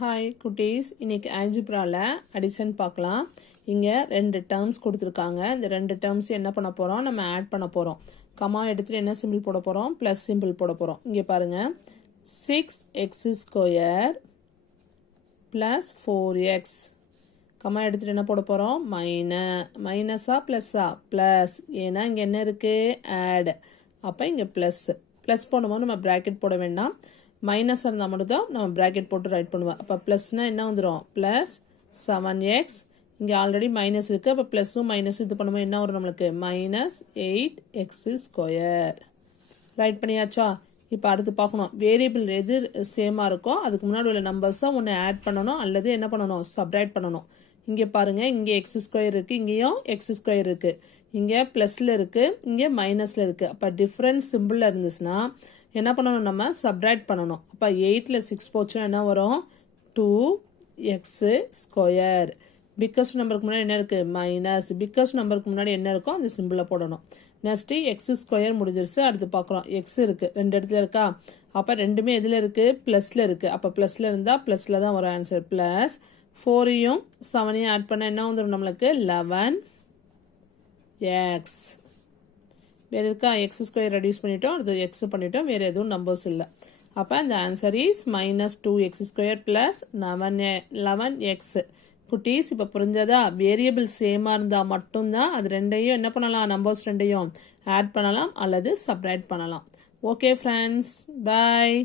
Hi குட்டீஸ், இன்னைக்கு ஆல்ஜிப்ராவில் addition பார்க்கலாம். இங்கே 2 டேர்ம்ஸ் கொடுத்துருக்காங்க. இந்த 2 டேர்ம்ஸ் என்ன பண்ண போகிறோம், நம்ம ஆட் பண்ண போகிறோம். கமா எடுத்துகிட்டு என்ன சிம்பிள் போட போகிறோம், ப்ளஸ் சிம்பிள் போட போகிறோம். இங்கே பாருங்கள், 6x² ப்ளஸ் 4x. கமா எடுத்துகிட்டு என்ன போட போகிறோம், மைனஸா ப்ளஸ்ஸா, ப்ளஸ். ஏன்னா இங்கே என்ன இருக்குது, ஆட். அப்போ இங்கே ப்ளஸ் போடும்போது நம்ம ப்ராக்கெட் போட வேண்டாம். மைனஸ் இருந்தால் மட்டும் தான் நம்ம ப்ராக்கெட் போட்டு ரைட் பண்ணுவோம். அப்போ ப்ளஸ்னால் என்ன வந்துடும், ப்ளஸ் 7x. இங்கே ஆல்ரெடி மைனஸ் இருக்குது. அப்போ ப்ளஸ்ஸும் மைனஸும் இது பண்ணும்போது என்ன வரும் நம்மளுக்கு, -8x². ரைட் பண்ணியாச்சா? இப்போ அடுத்து பார்க்கணும், வேரியபிள் எது சேமாக இருக்கோ அதுக்கு முன்னாடி உள்ள நம்பர்ஸை ஒன்று ஆட் பண்ணணும் அல்லது என்ன பண்ணணும், சப்ராக்ட் பண்ணணும். இங்கே பாருங்கள், இங்கே x² இருக்குது, இங்கேயும் x² இருக்குது. இங்கே ப்ளஸில் இருக்குது, இங்கே மைனஸில் இருக்குது. அப்போ டிஃப்ரெண்ட் சிம்பிளில் இருந்துச்சுன்னா என்ன பண்ணணும், நம்ம சப்ராக்ட் பண்ணணும். அப்போ 8ல் 6 போச்சுன்னா என்ன வரும், 2x². பிக்கஸ்ட் நம்பருக்கு முன்னாடி என்ன இருக்குது, மைனஸ். பிக்கஸ்ட் நம்பருக்கு முன்னாடி என்ன இருக்கோ அந்த சிம்பிளை போடணும். நெக்ஸ்ட்டு x² முடிஞ்சிருச்சு. அடுத்து பார்க்குறோம், x இருக்குது, 2 இடத்துல இருக்கா. அப்போ ரெண்டுமே எதில் இருக்குது, ப்ளஸில் இருக்குது. அப்போ ப்ளஸில் இருந்தால் ப்ளஸில் தான் வரும் ஆன்சர். ப்ளஸ் 4ஐயும் 7ஐயும் ஆட் பண்ணால் என்ன வந்துடும் நம்மளுக்கு, 11x. வேறு இருக்கா, x² ரெடியூஸ் பண்ணிட்டோம், அடுத்து x பண்ணிட்டோம், வேறு எதுவும் நம்பர்ஸ் இல்லை. அப்போ இந்த answer is -2x² plus 11x. குட்டீஸ், இப்போ புரிஞ்சதா? வேரியபிள் சேமாக இருந்தால் மட்டும்தான் அது ரெண்டையும் என்ன பண்ணலாம், நம்பர்ஸ் ரெண்டையும் ஆட் பண்ணலாம் அல்லது சப்ராக்ட் பண்ணலாம். ஓகே ஃப்ரெண்ட்ஸ், பாய்.